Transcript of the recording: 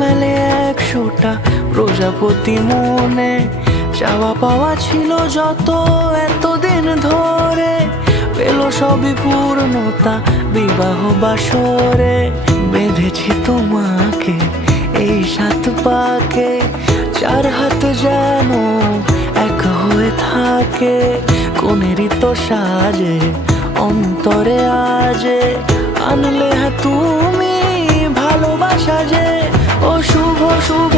মেলে 100টা প্রজাপতি মনে, চাওয়া পাওয়া ছিল যত এতদিন ধরে, পেল সবই পূর্ণতা বিবাহ বাসরে। বেঁধেছি তোমাকে এই 7 পাকে, 4 হাত যেন এক হয়ে থাকে, কোনেরই তো সাজে অন্তরে আজে, আনলে তুমি ভালোবাসা যে। ও শুভ শুভ